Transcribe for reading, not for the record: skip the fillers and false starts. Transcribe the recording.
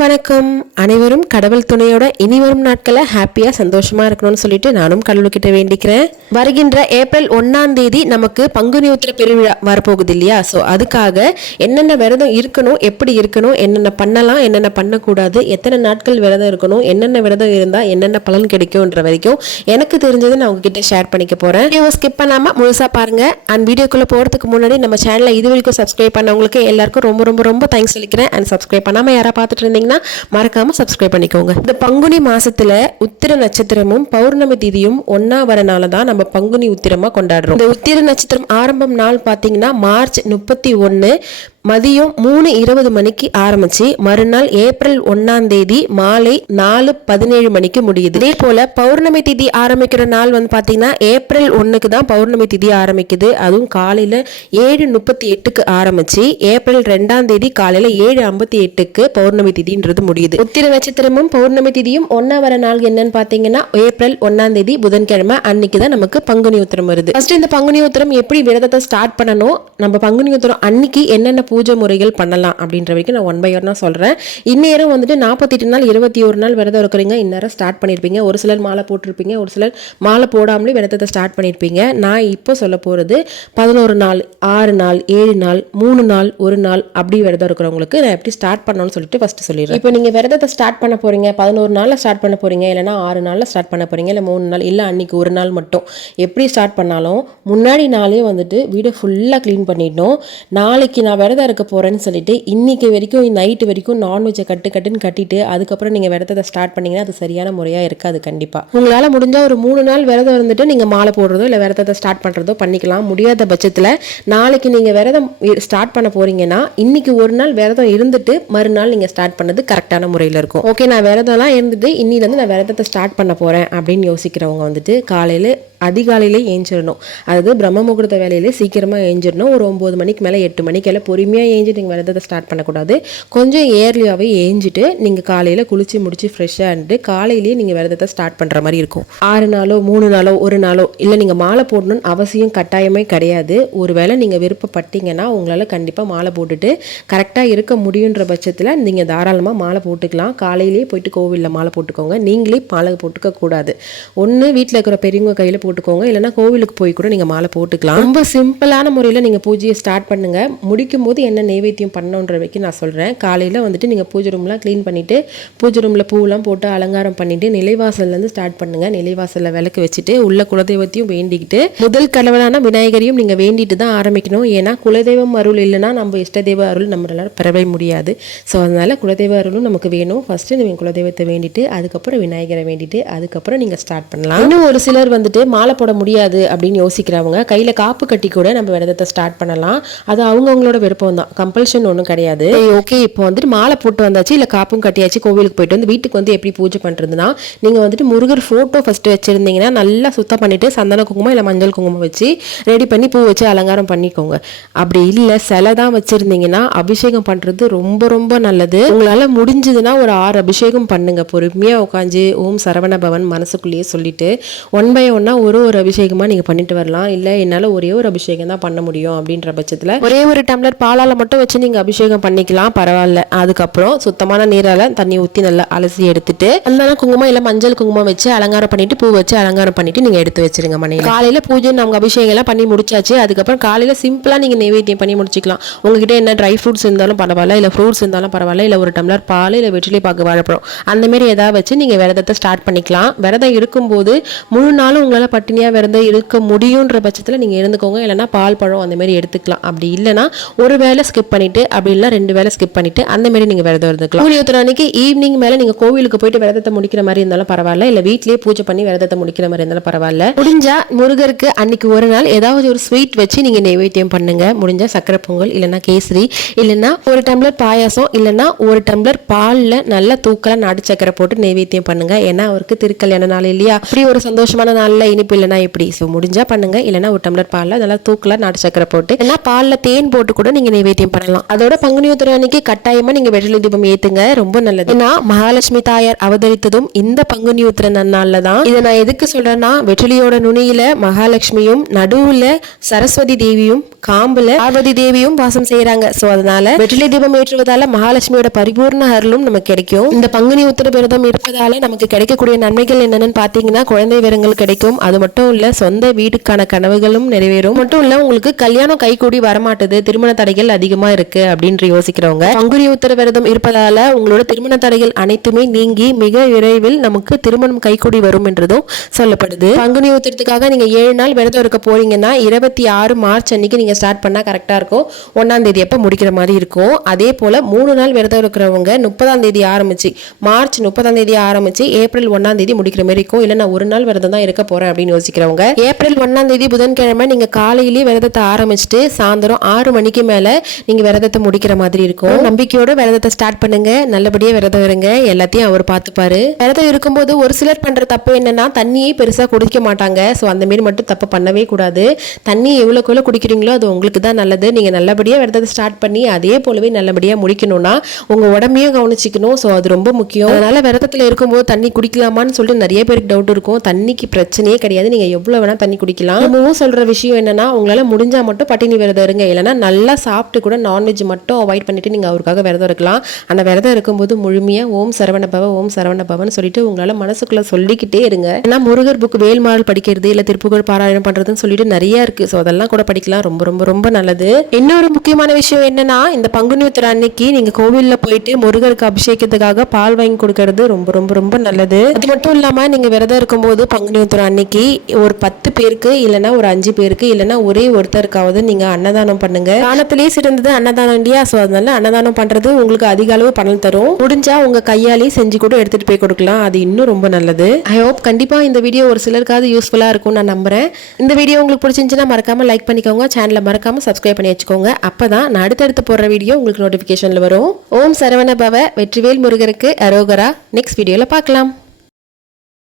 வணக்கம். அனைவரும் கடவுள் துணையோட இனி வரும் நாட்களை ஹாப்பியாக சந்தோஷமாக இருக்கணும்னு சொல்லிட்டு நானும் கடவுள்கிட்ட வேண்டிக்கிறேன். வருகின்ற ஏப்ரல் 1ஆம் தேதி நமக்கு பங்குனி உத்திர பெருவிழா வரப்போகுது இல்லையா? ஸோ அதுக்காக என்னென்ன விரதம் இருக்கணும், எப்படி இருக்கணும், என்னென்ன பண்ணலாம், என்னென்ன பண்ணக்கூடாது, எத்தனை நாட்கள் விரதம் இருக்கணும், என்னென்ன விரதம் இருந்தால் என்னென்ன பலன் கிடைக்கும்ன்ற வரைக்கும் எனக்கு தெரிஞ்சதை நான் உங்ககிட்ட ஷேர் பண்ணிக்க போகிறேன். வீடியோ ஸ்கிப் பண்ணாமல் முழுசாக பாருங்கள். அண்ட் வீடியோக்குள்ளே போகிறதுக்கு முன்னாடி நம்ம சேனலை இது வரைக்கும் சப்ஸ்கிரைப் பண்ணவங்களுக்கு எல்லாருக்கும் ரொம்ப ரொம்ப ரொம்ப தேங்க்ஸ் சொல்லிக்கிறேன். அண்ட் சப்ஸ்கிரைப் பண்ணாமல் யாராவது பார்த்துட்டு இருந்தீங்கன்னா மறக்காம சப்ஸ்கிரைப் பண்ணிக்கோங்க. இந்த பங்குனி மாசத்துல உத்திர நட்சத்திரமும் பௌர்ணமி திதியும் ஒன்னா வரனால தான் நம்ம பங்குனி உத்திரமா கொண்டாடுறோம். இந்த உத்திர நட்சத்திரம் ஆரம்பம் நாள் பாத்தீங்கன்னா மார்ச் 31 மதியம் 3:20 மணிக்கு ஆரம்பிச்சு மறுநாள் ஏப்ரல் 1ஆம் தேதி மாலை 4:17 மணிக்கு முடியுது. இதே போல பௌர்ணமி திதி ஆரம்பிக்கிற நாள் வந்து பாத்தீங்கன்னா ஏப்ரல் 1க்கு தான் பௌர்ணமி திதி ஆரம்பிக்குது. அதுவும் காலையில 7:38க்கு ஆரம்பிச்சு ஏப்ரல் 2ஆம் தேதி காலையில 7:58க்கு பௌர்ணமி திதின்றது முடியுது. உத்திர நட்சத்திரமும் பௌர்ணமி திதியும் ஒன்னா வர நாள் என்னன்னு பாத்தீங்கன்னா ஏப்ரல் 1ஆம் தேதி புதன்கிழமை அன்னைக்கு தான் நமக்கு பங்குனி உத்திரம் வருது. ஃபர்ஸ்ட் இந்த பங்குனி உத்திரம் எப்படி விரதத்தை ஸ்டார்ட் பண்ணணும், நம்ம பங்குனி உத்திரம் அன்னைக்கு என்னென்ன பூஜை முறைகள் பண்ணலாம் அப்படின்ற வரைக்கும் நான் 1 by 1 சொல்றேன். இந்நேரம் வந்துட்டு 48 நாள் 21 நாள் விரதம் இருக்கிறீங்க. இந்நேரம் ஸ்டார்ட் பண்ணியிருப்பீங்க. ஒரு சிலர் மாலை போட்டிருப்பீங்க, ஒரு சிலர் மாலை போடாமலே விரதத்தை ஸ்டார்ட் பண்ணியிருப்பீங்க. நான் இப்போ சொல்ல போகிறது 11 நாள் 6 நாள் 7 நாள் 3 நாள் 1 நாள் அப்படி விரதம் இருக்கிறவங்களுக்கு நான் எப்படி ஸ்டார்ட் பண்ணணும்னு சொல்லிட்டு ஃபர்ஸ்ட் சொல்லிடுறேன். இப்போ நீங்கள் விரதத்தை ஸ்டார்ட் பண்ண போறீங்க, 11 நாளில் ஸ்டார்ட் பண்ண போறீங்க, இல்லைனா 6 நாளில் ஸ்டார்ட் பண்ண போறீங்க, இல்லை 3 நாள், இல்லை அன்னைக்கு 1 நாள் மட்டும் எப்படி ஸ்டார்ட் பண்ணாலும் முன்னாடி நாளே வந்துட்டு வீடை ஃபுல்லாக க்ளீன் பண்ணிடணும். நாளைக்கு நான் விரதம் இருக்க போறேன்னு சொல்லிட்டு இன்னைக்கு வரைக்கும் நைட்டு வரைக்கும் நான்வெஜ்ஜை கட்டுன்னு கட்டிட்டு அதுக்கப்புறம் நீங்கள் விரதத்தை ஸ்டார்ட் பண்ணீங்கன்னா அது சரியான முறையாக இருக்காது. கண்டிப்பாக உங்களால் முடிஞ்சால் ஒரு 3 நாள் விரதம் இருந்துட்டு நீங்கள் மாலை போடுறதோ இல்லை விரதத்தை ஸ்டார்ட் பண்ணுறதோ பண்ணிக்கலாம். முடியாத பட்சத்தில் நாளைக்கு நீங்கள் விரதம் ஸ்டார்ட் பண்ண போறீங்கன்னா இன்னைக்கு 1 நாள் விரதம் இருந்துட்டு மறுநாள் நீங்கள் ஸ்டார்ட் பண்ணது கரெக்டான முறையில் இருக்கும். ஓகே, நான் விரதம்லாம் இருந்துட்டு இன்னிலேருந்து நான் விரதத்தை ஸ்டார்ட் பண்ண போகிறேன் அப்படின்னு யோசிக்கிறவங்க வந்துட்டு காலையில் அதிகாலையிலே ஏஞ்சிடணும். அதாவது பிரம்ம முகூர்த்த வேலையிலே சீக்கிரமாக ஏஞ்சிடணும். ஒரு 9 மணிக்கு மேலே 8 மணிக்கு எல்லாம் பொறுமையாக ஏஞ்சிட்டு நீங்கள் விரதத்தை ஸ்டார்ட் பண்ணக்கூடாது. கொஞ்சம் ஏர்லியாகவே ஏஞ்சிட்டு நீங்கள் காலையில் குளிச்சு முடிச்சு ஃப்ரெஷ்ஷாக இருந்துட்டு காலையிலேயே நீங்கள் விரதத்தை ஸ்டார்ட் பண்ணுற மாதிரி இருக்கும். 6 நாளோ 3 நாளோ 1 நாளோ இல்லை நீங்கள் மாலை போடணும்னு அவசியம் கட்டாயமே கிடையாது. ஒரு வேளை நீங்கள் விருப்பப்பட்டீங்கன்னா உங்களால் கண்டிப்பாக மாலை போட்டுட்டு கரெக்டாக இருக்க முடியுன்ற பட்சத்தில் நீங்கள் தாராளமாக மாலை போட்டுக்கலாம். காலையிலேயே போயிட்டு கோவிலில் மாலை போட்டுக்கோங்க. நீங்களே மாலை போட்டுக்க கூடாது. ஒன்று வீட்டில் இருக்கிற பெரியவங்க கையில் போட்டுக்கோங்க, இல்லைனா கோவிலுக்கு போய் கூட நீங்கள் மாலை போட்டுக்கலாம். ரொம்ப சிம்பிளான முறையில் நீங்கள் பூஜையை ஸ்டார்ட் பண்ணுங்க. முடிக்கும் போது என்ன நைவேத்தியம் பண்ணணுன்ற வரைக்கும் நான் சொல்கிறேன். காலையில் வந்துட்டு நீங்கள் பூஜை ரூம்லாம் க்ளீன் பண்ணிவிட்டு பூஜை ரூமில் பூவெல்லாம் போட்டு அலங்காரம் பண்ணிவிட்டு நிலைவாசல்லேருந்து ஸ்டார்ட் பண்ணுங்கள். நிலைவாசலில் விளக்கு வச்சுட்டு உள்ள குலதெய்வத்தையும் வேண்டிக்கிட்டு முதல் கடவுளான விநாயகரையும் நீங்கள் வேண்டிட்டு தான் ஆரம்பிக்கணும். ஏன்னா குலதெய்வம் அருள் இல்லைனா நம்ம இஷ்ட தெய்வ அருள் நம்மளால் பெறவே முடியாது. ஸோ அதனால் குலதெய்வ அருளும் நமக்கு வேணும். ஃபஸ்ட்டு நீங்கள் குலதெய்வத்தை வேண்டிட்டு அதுக்கப்புறம் விநாயகரை வேண்டிட்டு அதுக்கப்புறம் நீங்கள் ஸ்டார்ட் பண்ணலாம். இன்னும் ஒரு சிலர் வந்துட்டு மாலை போட முடியாது அப்படின்னு யோசிக்கிறவங்க கையில் காப்பு கட்டி கூட நம்ம விரதத்தை ஸ்டார்ட் பண்ணலாம். அது அவங்கவுங்களோட விருப்பம் தான், கம்பல்ஷன் ஒன்றும் கிடையாது. ஓகே, இப்போ வந்துட்டு மாலை போட்டு வந்தாச்சு, இல்லை காப்பும் கட்டியாச்சு, கோவிலுக்கு போயிட்டு வந்து வீட்டுக்கு வந்து எப்படி பூஜை பண்ணுறதுன்னா நீங்கள் வந்துட்டு முருகர் ஃபோட்டோ ஃபஸ்ட்டு வச்சுருந்தீங்கன்னா நல்லா சுத்தம் பண்ணிவிட்டு சந்தன குங்குமம் இல்லை மஞ்சள் குங்குமம் வச்சு ரெடி பண்ணி பூ வச்சு அலங்காரம் பண்ணிக்கோங்க. அப்படி இல்லை சிலை தான் வச்சுருந்தீங்கன்னா அபிஷேகம் பண்ணுறது ரொம்ப ரொம்ப நல்லது. உங்களால் முடிஞ்சதுன்னா ஒரு 6 அபிஷேகம் பண்ணுங்க. பொறுமையாக உட்காந்து ஓம் சரவண பவன் மனசுக்குள்ளேயே சொல்லிட்டு 1 by 1 ஒரு அபிஷேகமாக நீங்கள் பண்ணிட்டு வரலாம். இல்லை என்னால் ஒரே ஒரு அபிஷேகம் தான் பண்ண முடியும் அப்படின்ற பட்சத்தில் ஒரே ஒரு டம்ளர் பாலால் மட்டும் வச்சு நீங்கள் அபிஷேகம் பண்ணிக்கலாம், பரவாயில்ல. அதுக்கப்புறம் சுத்தமான நீரால் தண்ணி ஊற்றி நல்லா அலசி எடுத்துட்டு அந்த குங்குமம் இல்லை மஞ்சள் குங்குமம் வச்சு அலங்காரம் பண்ணிட்டு பூ வச்சு அலங்காரம் பண்ணிட்டு நீங்கள் எடுத்து வச்சிருங்க மனையில். காலையில் பூஜை நம்ம அபிஷேகம் எல்லாம் பண்ணி முடிச்சாச்சு. அதுக்கப்புறம் காலையில் சிம்பிளாக நீங்கள் நைவேத்தியம் பண்ணி முடிச்சிக்கலாம். உங்ககிட்ட என்ன ட்ரை ஃப்ரூட்ஸ் இருந்தாலும் பரவாயில்ல, இல்லை ஃப்ரூட்ஸ் இருந்தாலும் பரவாயில்ல, இல்லை ஒரு டம்ளர் பால், இல்லை வெற்றிலை பாக்கு வாழைப்பழம் அந்த மாதிரி ஏதாவது வச்சு நீங்கள் விரதத்தை ஸ்டார்ட் பண்ணிக்கலாம். விரதம் இருக்கும்போது முழு நாளும் உங்களால் பட்டினியாக விரதம் இருக்க முடியுன்ற பட்சத்தில் நீங்கள் இருந்துக்கோங்க. இல்லைனா பால் பழம் அந்த மாதிரி எடுத்துக்கலாம். அப்படி இல்லைனா ஒரு வேளை ஸ்கிப் பண்ணிட்டு அப்படி இல்லை 2 வேளை ஸ்கிப் பண்ணிட்டு அந்த மாதிரி நீங்கள் விரதம் இருந்துக்கலாம். பங்குனி உத்திரம் அன்னைக்கு ஈவினிங் மேலே நீங்கள் கோவிலுக்கு போயிட்டு விரதத்தை முடிக்கிற மாதிரி இருந்தாலும் பரவாயில்ல, இல்லை வீட்லேயே பூஜை பண்ணி விரதத்தை முடிக்கிற மாதிரி இருந்தாலும் பரவாயில்ல. முடிஞ்சா முருகருக்கு அன்னைக்கு ஒரு நாள் ஏதாவது ஒரு ஸ்வீட் வச்சு நீங்கள் நைவேத்தியம் பண்ணுங்க. முடிஞ்சா சக்கரை பொங்கல், இல்லைனா கேசரி, இல்லைனா ஒரு டம்ளர் பாயாசம், இல்லைனா ஒரு டம்ளர் பாலில் நல்லா தூக்கலாம் நாட்டு சக்கரை போட்டு நைவேத்தியம் பண்ணுங்க. ஏன்னா அவருக்கு திருக்கல்யாண நாள் இல்லையா? அப்படி ஒரு சந்தோஷமான நாளில் இனிப்பு இல்லைனா எப்படி? ஸோ முடிஞ்சா பண்ணுங்க. இல்லைனா ஒரு டம்ளர் பாலில் நல்லா தூக்கலாம் நாட்டு சக்கரை போட்டு, இல்லைனா பாலில் தேன் போட்டு கூட நீங்கள் நைவேத்தியம் பண்ணலாம். அதோட பங்குனி உத்திரம் அன்னைக்கு கட்டாயமாக நீங்கள் வெற்றிலை தீபம் ஏற்றுங்க, ரொம்ப நல்லது. ஏன்னா மகாலட்சுமி தாயார் அவதரித்ததும் இந்த பங்குனி உத்திர நன்னாளில் தான். இதை நான் எதுக்கு சொல்றேன்னா வெற்றிலையோட நுனியில மகாலட்சுமியும் நடுவுல சரஸ்வதி தேவியும் காம்புல பார்வதி தேவியும் வாசம் செய்யறாங்க. சோ அதனால வெற்றிலை தீபம் ஏற்றுவதால மகாலட்சுமியோட பரிபூர்ண அருளும் நமக்கு கிடைக்கும். இந்த பங்குனி உத்திர விரதம் இருப்பதால நமக்கு கிடைக்கக்கூடிய நன்மைகள் என்னன்னு பாத்தீங்கன்னா குழந்தை வரங்கள் கிடைக்கும். அது மட்டும் இல்ல சொந்த வீட்டுக்கான கனவுகளும் நிறைவேறும். மட்டும் இல்ல உங்களுக்கு கல்யாணம் கைகூடி வரமாட்டது, திருமண தடைகள் அதிகமா இருக்கு அப்படின்னு யோசிக்கிறவங்க பங்குனி உத்திர விரதம் இருப்பதால உங்களோட திருமண தடைகள் அனைத்துமே நீங்கி மிக விரைவில் நமக்கு திருமணம் கைகூடி வரும் என்றதும் சொல்லப்படுது. பங்குனி உத்திரத்துக்காக நீங்க 7 நாள் விரதம் இருக்க போறீங்கன்னா 26 மார்ச் அன்னைக்கு நீங்க ஸ்டார்ட் பண்ணா கரெக்டா இருக்கும். 1ஆம் தேதி அப்ப முடிக்கிற மாதிரி இருக்கும். அதே போல 3 நாள் விரதம் இருக்கிறவங்க 30ஆம் தேதி ஆரம்பிச்சு மார்ச் 30ஆம் தேதி ஆரம்பிச்சு ஏப்ரல் 1ஆம் தேதி முடிக்கிற மாதிரி இருக்கும். இல்ல நான் 1 நாள் விரதம் தான் இருக்க போறேன் அப்படின்னு யோசிக்கிறவங்க ஏப்ரல் 1ஆம் தேதி புதன்கிழமை நீங்க காலையிலேயே விரதத்தை ஆரம்பிச்சுட்டு சாயந்தரம் 6 மணிக்கு மேல நீங்க விரதத்தை முடிக்கிற மாதிரி இருக்கும். நம்பிக்கையோட விரதத்தை ஸ்டார்ட் பண்ணுங்க. நல்லபடியா விரதம் இருங்க. எல்லாத்தையும் அவர் பார்த்துப்பாரு. விரதம் இருக்கும்போது ஒரு சிலர் பண்ற தப்பு என்னன்னா தண்ணியே பெருசா குடிக்க மாட்டாங்க. ஸோ அந்த மாரி மட்டும் தப்பு பண்ணவே கூடாது. தண்ணி எவ்வளோக்குள்ள குடிக்கிறீங்களோ அது உங்களுக்கு தான் நல்லது. நீங்க நல்லபடியா விரதத்தை ஸ்டார்ட் பண்ணி அதே போலவே நல்லபடியா முடிக்கணும்னா உங்க உடம்பையும் கவனிச்சிக்கணும். ஸோ அது ரொம்ப முக்கியம். அதனால விரதத்துல இருக்கும்போது தண்ணி குடிக்கலாமான்னு சொல்லிட்டு நிறைய பேருக்கு டவுட் இருக்கும். தண்ணிக்கு பிரச்சனையே கிடையாது. நீங்க எவ்வளவு வேணா தண்ணி குடிக்கலாம். நம்மவும் சொல்ற விஷயம் என்னன்னா உங்களால முடிஞ்சா மட்டும் பட்டினி விரதம் இருங்க. இல்லைன்னா நல்லா சாப்பிட்டு கூட நான்வெஜ் மட்டும் அவாய்ட் பண்ணிட்டு நீங்க அவருக்காக விரதம் இருக்கலாம். ஆனா விரதம் இருக்கும்போது முழுமையா ஓம் சரவண பவ ஓம் சரவண பவன் சொல்லிட்டு உங்களால மனசுக்குள்ள சொல்லிக்கிட்டே இருங்க. ஏன்னா முருகர் புக் வேல்மாறல் படிக்கிறது இல்ல திருப்புகழ் பாராயணம் பண்றதுன்னு சொல்லிட்டு நிறைய இருக்கு. ஸோ அதெல்லாம் கூட படிக்கலாம். ரொம்ப ரொம்ப ரொம்ப நல்லது. இன்னொரு முக்கியமான விஷயம் என்னன்னா இந்த பங்குனி உத்திர அன்னைக்கு நீங்க கோவில்ல போயிட்டு முருகருக்கு அபிஷேகத்துக்காக பால் வாங்கி கொடுக்கறது ரொம்ப ரொம்ப ரொம்ப நல்லது. அது மட்டும் இல்லாம நீங்க விரதம் இருக்கும்போது பங்குனி உத்திர அன்னைக்கு ஒரு 10 பேருக்கு இல்லைன்னா ஒரு 5 பேருக்கு இல்லைன்னா ஒரே ஒருத்தருக்காவது நீங்க அன்னதானம் பண்ணுங்க. தானத்திலேயே சிறந்தது அன்னதானம் இல்லையா? ஸோ அதனால அன்னதானம் பண்றது உங்களுக்கு அதிக அளவு பணம் தரும். முடிஞ்சா உங்க கையாலே செஞ்சு கூட எடுத்துட்டு போய் கொடுக்கலாம். அது இன்னும் ரொம்ப நல்லது. ஐ ஹோப் கண்டிப்பா இந்த வீடியோ ஒரு சிலருக்காவது யூஸ்ஃபுல்லா இருக்கும் நான் நம்புறேன். இந்த வீடியோ உங்களுக்கு பிடிச்சிருந்துச்சுன்னா மறக்காம லைக் பண்ணிக்கோங்க. சேனலை மறக்காம சப்ஸ்கிரைப் பண்ணி வச்சுக்கோங்க. அப்பதான் நான் அடுத்தடுத்து போடுற வீடியோ உங்களுக்கு நோட்டிபிகேஷன்ல வரும். ஓம் சரவண பவ. வெற்றிவேல் முருகருக்கு அரோகரா. நெக்ஸ்ட் வீடியோல பார்க்கலாம்.